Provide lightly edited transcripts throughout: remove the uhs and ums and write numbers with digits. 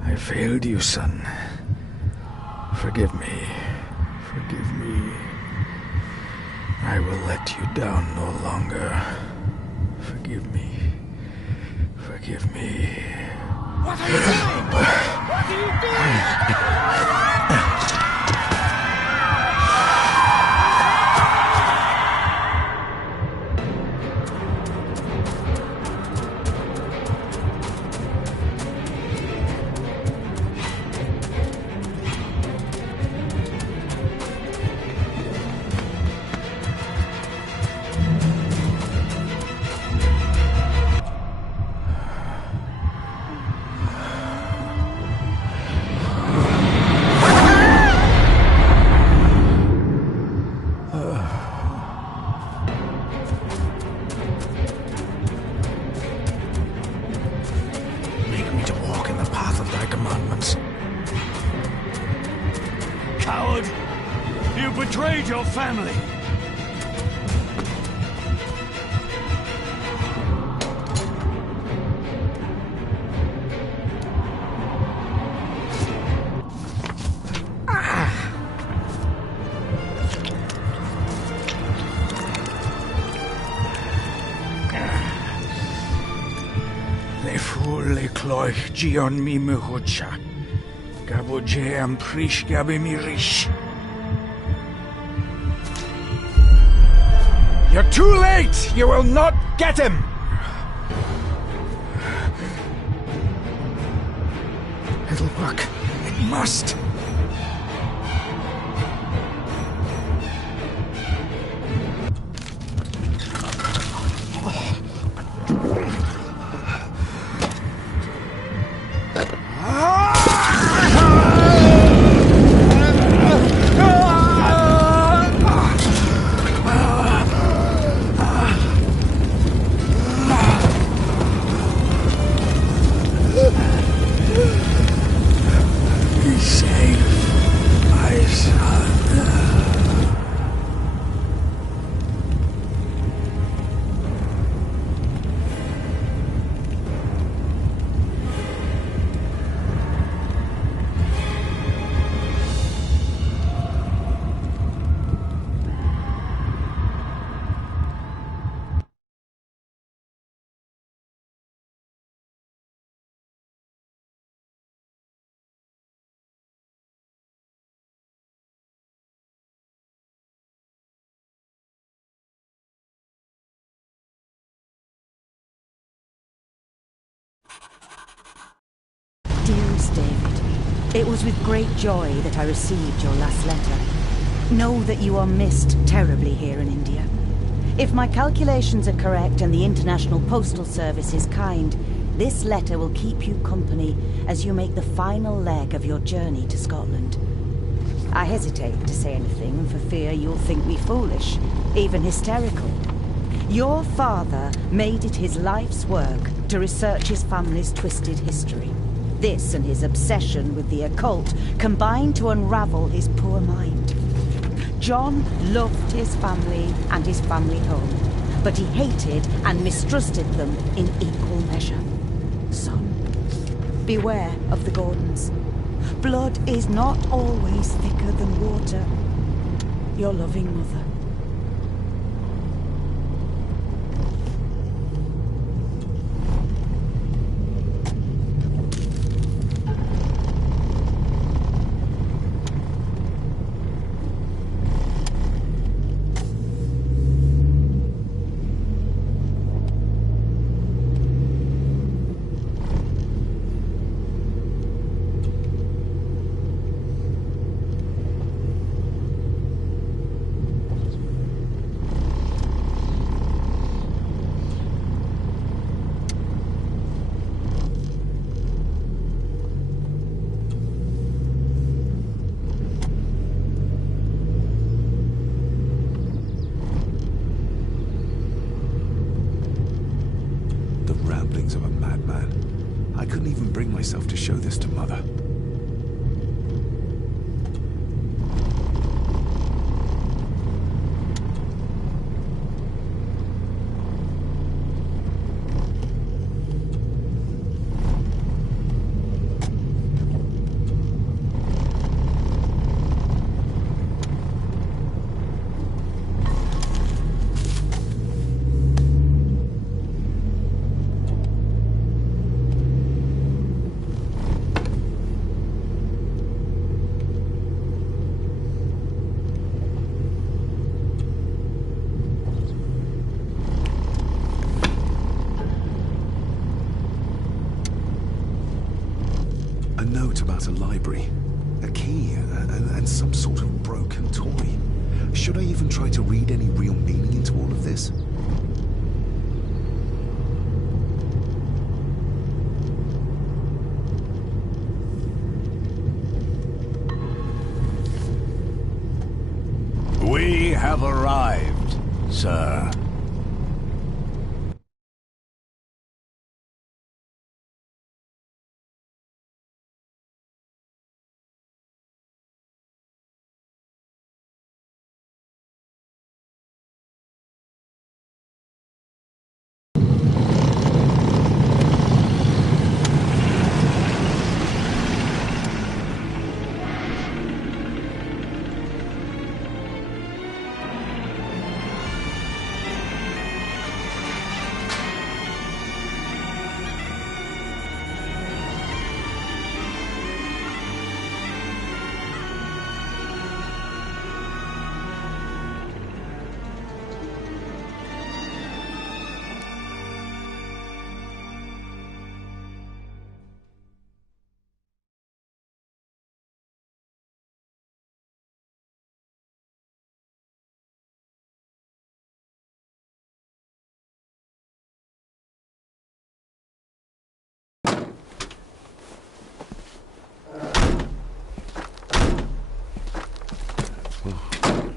I failed you, son. Forgive me. Forgive me. I will let you down no longer. Forgive me. Forgive me. What are you doing? What are you doing? Make me to walk in the path of thy commandments. Coward! You betrayed your family! Le ful le cloich gion mi muhucha. Gabo am prish gabi mi rish. You're too late! You will not get him! It'll work. It must. Be safe, my son. Dearest David, it was with great joy that I received your last letter. Know that you are missed terribly here in India. If my calculations are correct and the International Postal Service is kind, this letter will keep you company as you make the final leg of your journey to Scotland. I hesitate to say anything for fear you'll think me foolish, even hysterical. Your father made it his life's work to research his family's twisted history. This and his obsession with the occult combined to unravel his poor mind. John loved his family and his family home, but he hated and mistrusted them in equal measure. Son, beware of the Gordons. Blood is not always thicker than water. Your loving mother. ramblings of a madman. I couldn't even bring myself to show this to Mother. A note about a library, a key, and some sort of broken toy. Should I even try to read any real meaning into all of this? We have arrived, sir.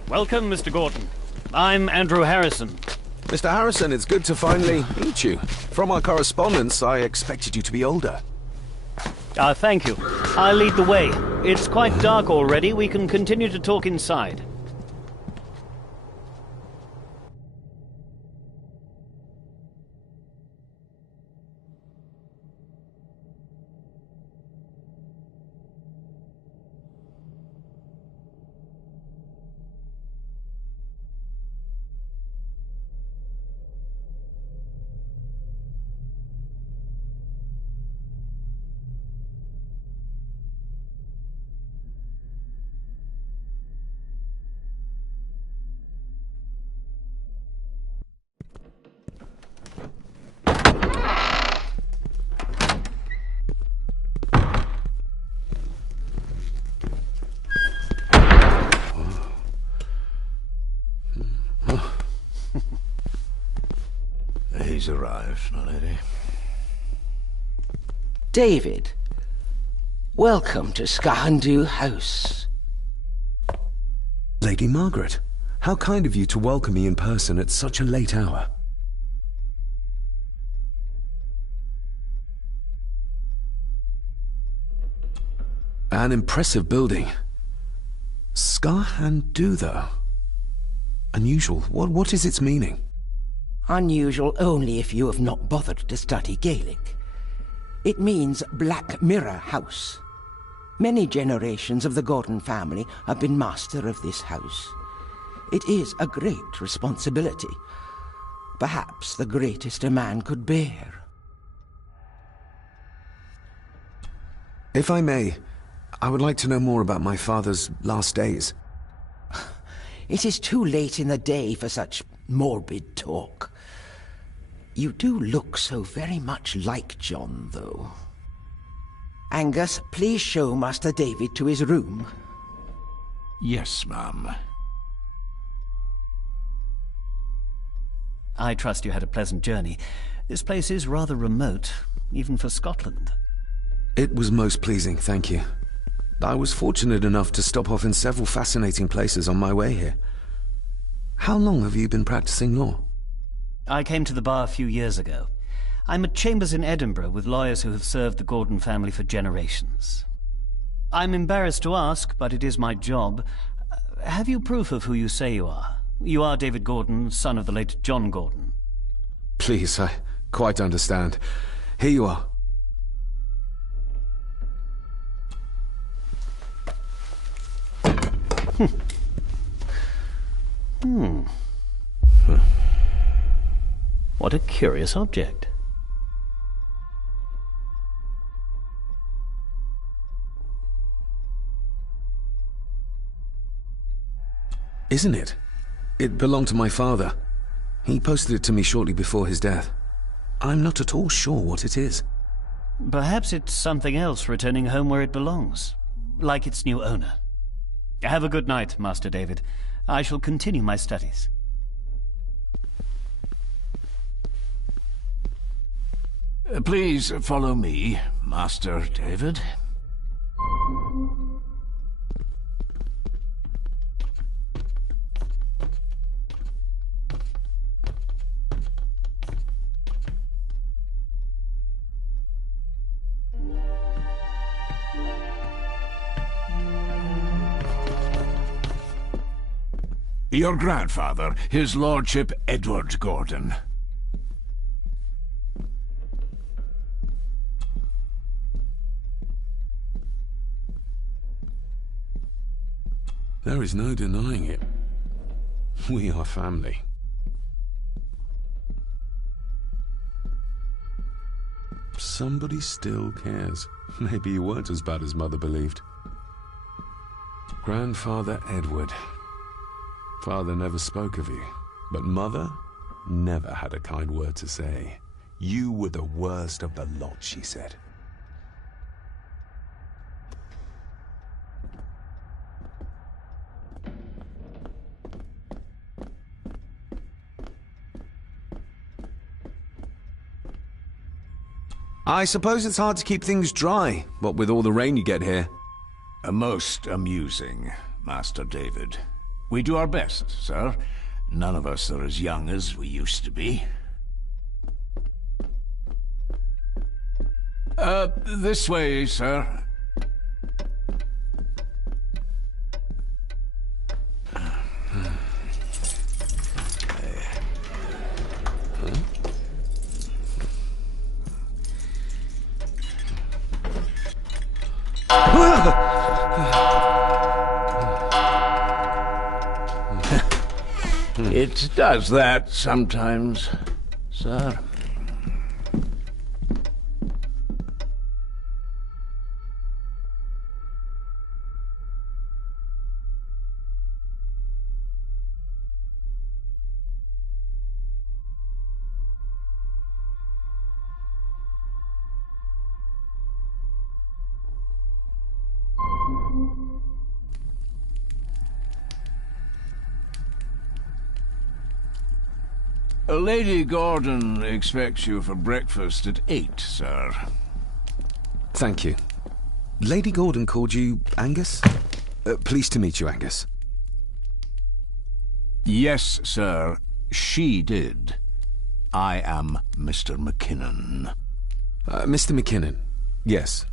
Welcome, Mr. Gordon. I'm Andrew Harrison. Mr. Harrison, it's good to finally meet you. From our correspondence, I expected you to be older. Thank you. I'll lead the way. It's quite dark already. We can continue to talk inside. He's arrived, my lady. David, welcome to Skahandu House. Lady Margaret, how kind of you to welcome me in person at such a late hour. An impressive building. Skahandu, though. Unusual. What is its meaning? Unusual only if you have not bothered to study Gaelic. It means Black Mirror House. Many generations of the Gordon family have been master of this house. It is a great responsibility. Perhaps the greatest a man could bear. If I may, I would like to know more about my father's last days. It is too late in the day for such morbid talk. You do look so very much like John, though. Angus, please show Master David to his room. Yes, ma'am. I trust you had a pleasant journey. This place is rather remote, even for Scotland. It was most pleasing, thank you. I was fortunate enough to stop off in several fascinating places on my way here. How long have you been practicing law? I came to the bar a few years ago. I'm at chambers in Edinburgh with lawyers who have served the Gordon family for generations. I'm embarrassed to ask, but it is my job. Have you proof of who you say you are? You are David Gordon, son of the late John Gordon. Please, I quite understand. Here you are. What a curious object. Isn't it? It belonged to my father. He posted it to me shortly before his death. I'm not at all sure what it is. Perhaps it's something else returning home where it belongs, like its new owner. Have a good night, Master David. I shall continue my studies. Please follow me, Master David. Your grandfather, his lordship Edward Gordon. There is no denying it. We are family. Somebody still cares. Maybe you weren't as bad as Mother believed. Grandfather Edward. Father never spoke of you, but Mother never had a kind word to say. You were the worst of the lot, she said. I suppose it's hard to keep things dry, what with all the rain you get here. Most amusing, Master David. We do our best, sir. None of us are as young as we used to be. This way, sir. It does that sometimes, sir. Lady Gordon expects you for breakfast at 8, sir. Thank you. Lady Gordon called you Angus? Pleased to meet you, Angus. Yes, sir. She did. I am Mr. McKinnon. Mr. McKinnon. Yes.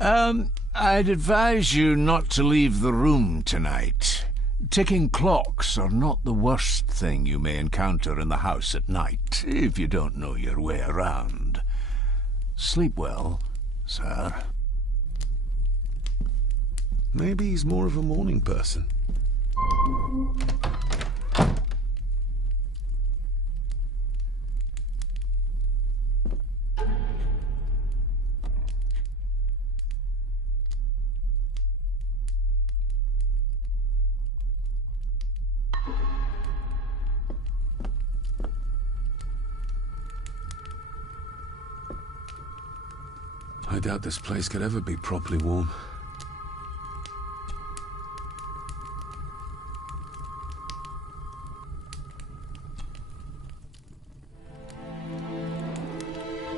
I'd advise you not to leave the room tonight. Ticking clocks are not the worst thing you may encounter in the house at night, if you don't know your way around. Sleep well, sir. Maybe he's more of a morning person. I doubt this place could ever be properly warm.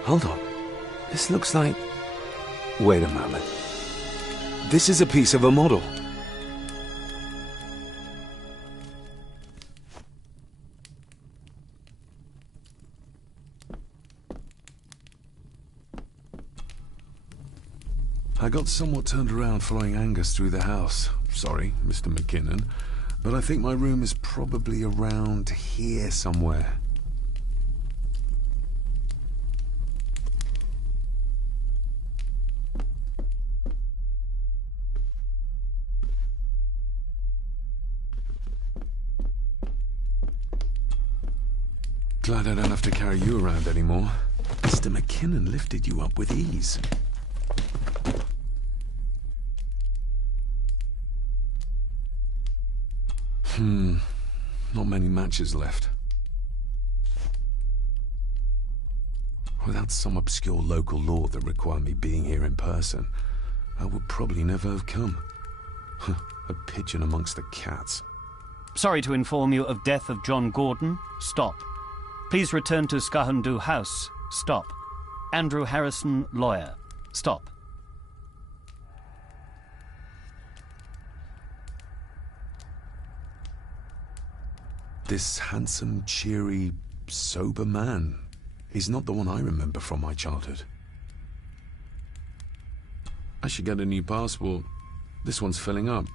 Hold on. This looks like... Wait a moment. This is a piece of a model. I got somewhat turned around following Angus through the house. Sorry, Mr. McKinnon, but I think my room is probably around here somewhere. Glad I don't have to carry you around anymore. Mr. McKinnon lifted you up with ease. Not many matches left. Without some obscure local law that required me being here in person, I would probably never have come. A pigeon amongst the cats. Sorry to inform you of death of John Gordon. Stop. Please return to Skahandu House. Stop. Andrew Harrison, lawyer. Stop. This handsome, cheery, sober man is not the one I remember from my childhood. I should get a new passport. This one's filling up.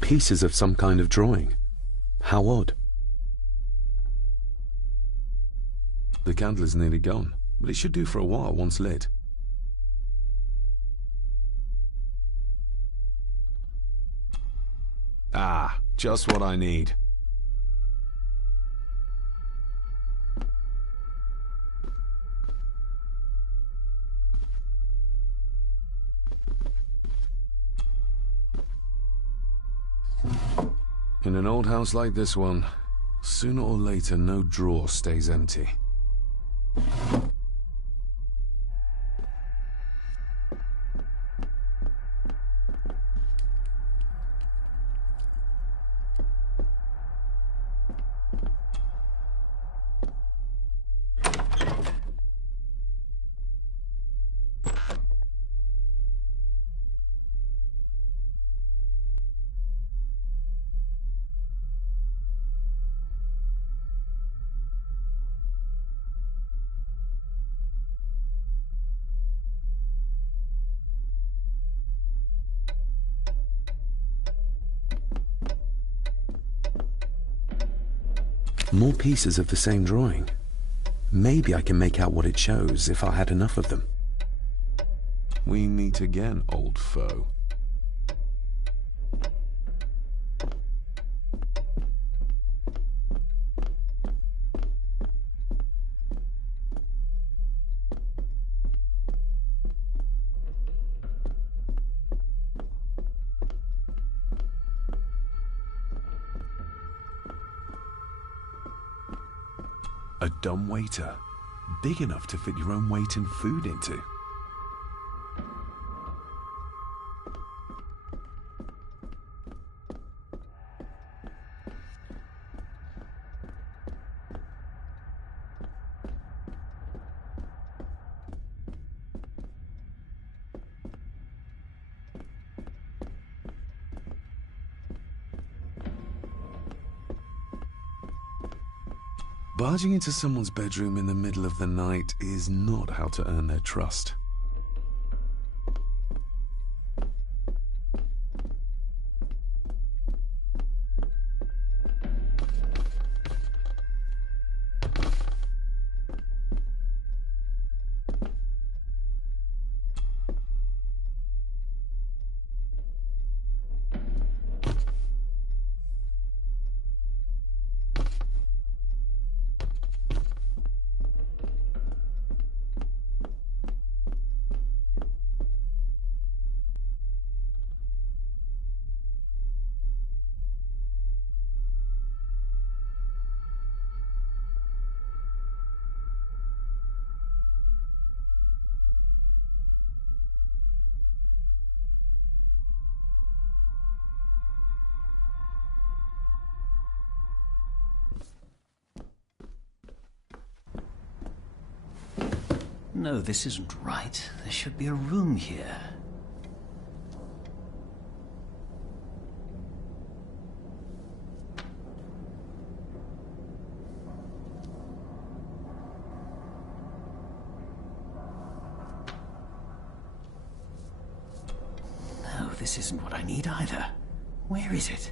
Pieces of some kind of drawing. How odd. The candle is nearly gone, but it should do for a while once lit. Ah, just what I need. In an old house like this one, sooner or later no drawer stays empty. More pieces of the same drawing. Maybe I can make out what it shows if I had enough of them. We meet again, old foe. A dumbwaiter, big enough to fit your own weight and food into. Barging into someone's bedroom in the middle of the night is not how to earn their trust. No, this isn't right. There should be a room here. No, this isn't what I need either. Where is it?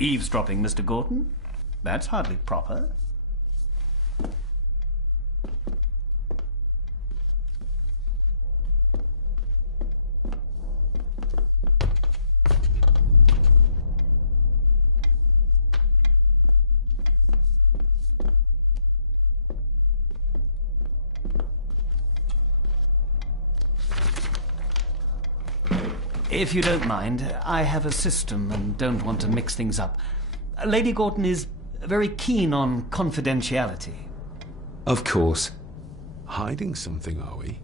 Eavesdropping, Mr. Gordon? That's hardly proper. If you don't mind, I have a system and don't want to mix things up. Lady Gordon is very keen on confidentiality. Of course. Hiding something, are we?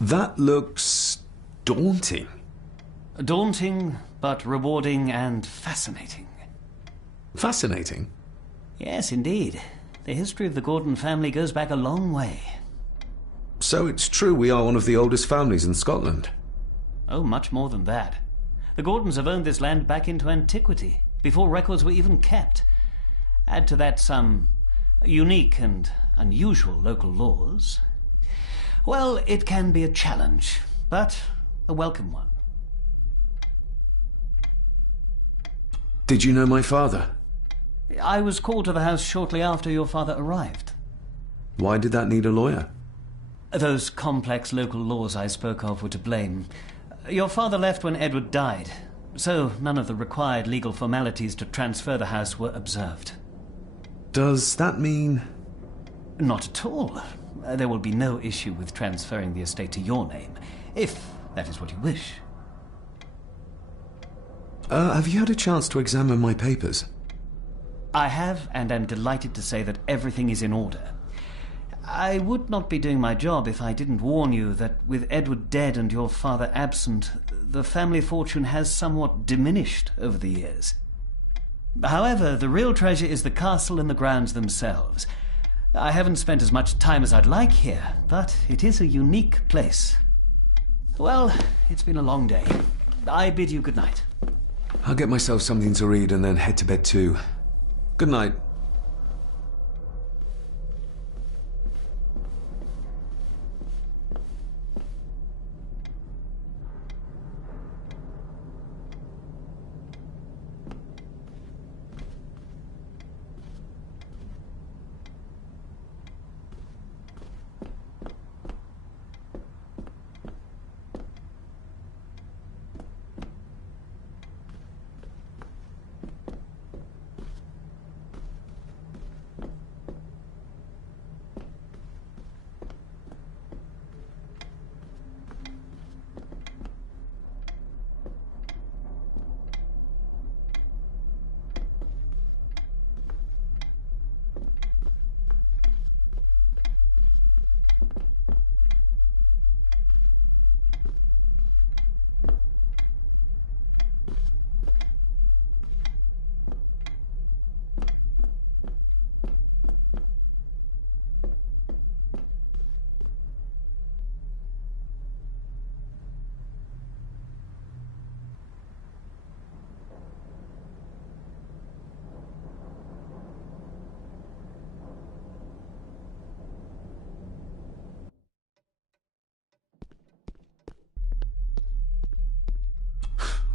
That looks daunting. Daunting, but rewarding and fascinating. Fascinating? Yes, indeed. The history of the Gordon family goes back a long way. So it's true we are one of the oldest families in Scotland? Oh, much more than that. The Gordons have owned this land back into antiquity, before records were even kept. Add to that some unique and unusual local laws. Well, it can be a challenge, but a welcome one. Did you know my father? I was called to the house shortly after your father arrived. Why did that need a lawyer? Those complex local laws I spoke of were to blame. Your father left when Edward died, so none of the required legal formalities to transfer the house were observed. Does that mean... Not at all. There will be no issue with transferring the estate to your name, if that is what you wish. Have you had a chance to examine my papers? I have, and am delighted to say that everything is in order. I would not be doing my job if I didn't warn you that with Edward dead and your father absent, the family fortune has somewhat diminished over the years. However, the real treasure is the castle and the grounds themselves. I haven't spent as much time as I'd like here, but it is a unique place. Well, it's been a long day. I bid you good night. I'll get myself something to read and then head to bed too. Good night.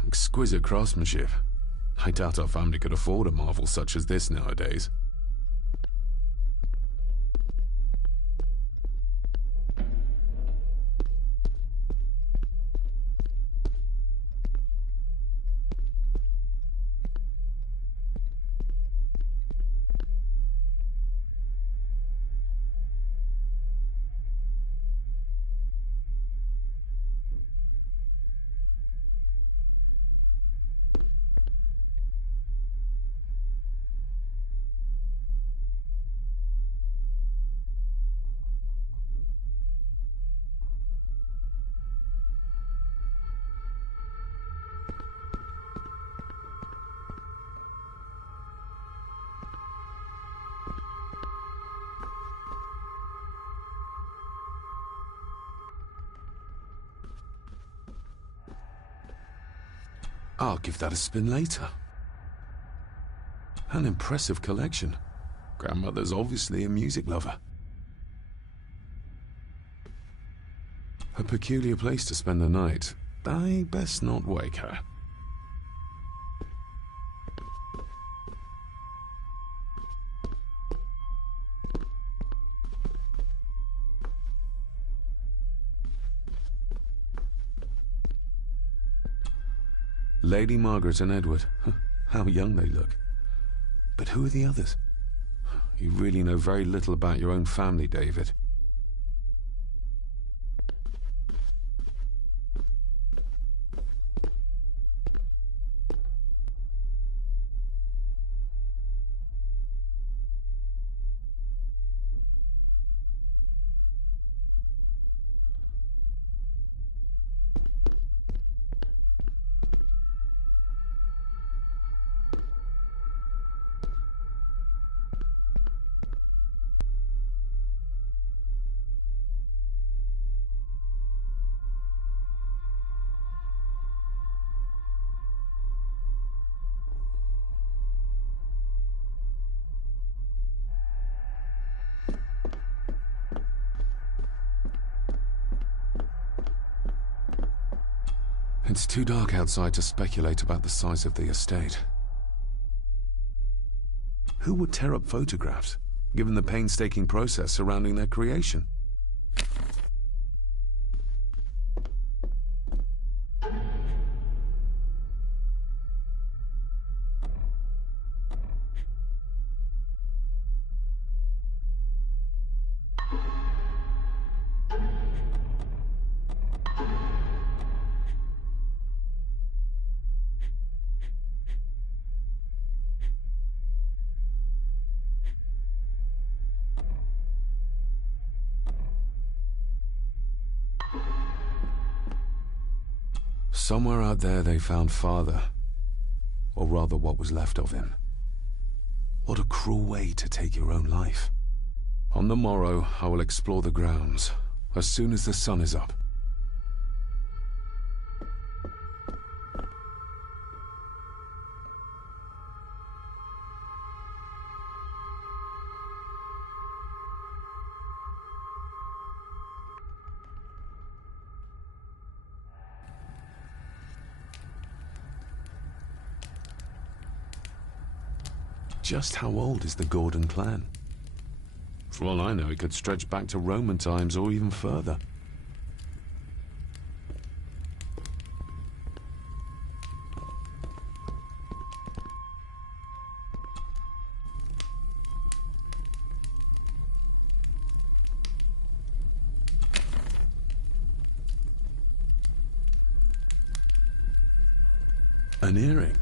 Exquisite craftsmanship. I doubt our family could afford a marvel such as this nowadays. I'll give that a spin later. An impressive collection. Grandmother's obviously a music lover. A peculiar place to spend the night. I best not wake her. Lady Margaret and Edward. How young they look. But who are the others? You really know very little about your own family, David. It's too dark outside to speculate about the size of the estate. Who would tear up photographs, given the painstaking process surrounding their creation? Somewhere out there they found Father, or rather what was left of him. What a cruel way to take your own life. On the morrow, I will explore the grounds, as soon as the sun is up. Just how old is the Gordon clan? For all I know, it could stretch back to Roman times or even further. An earring?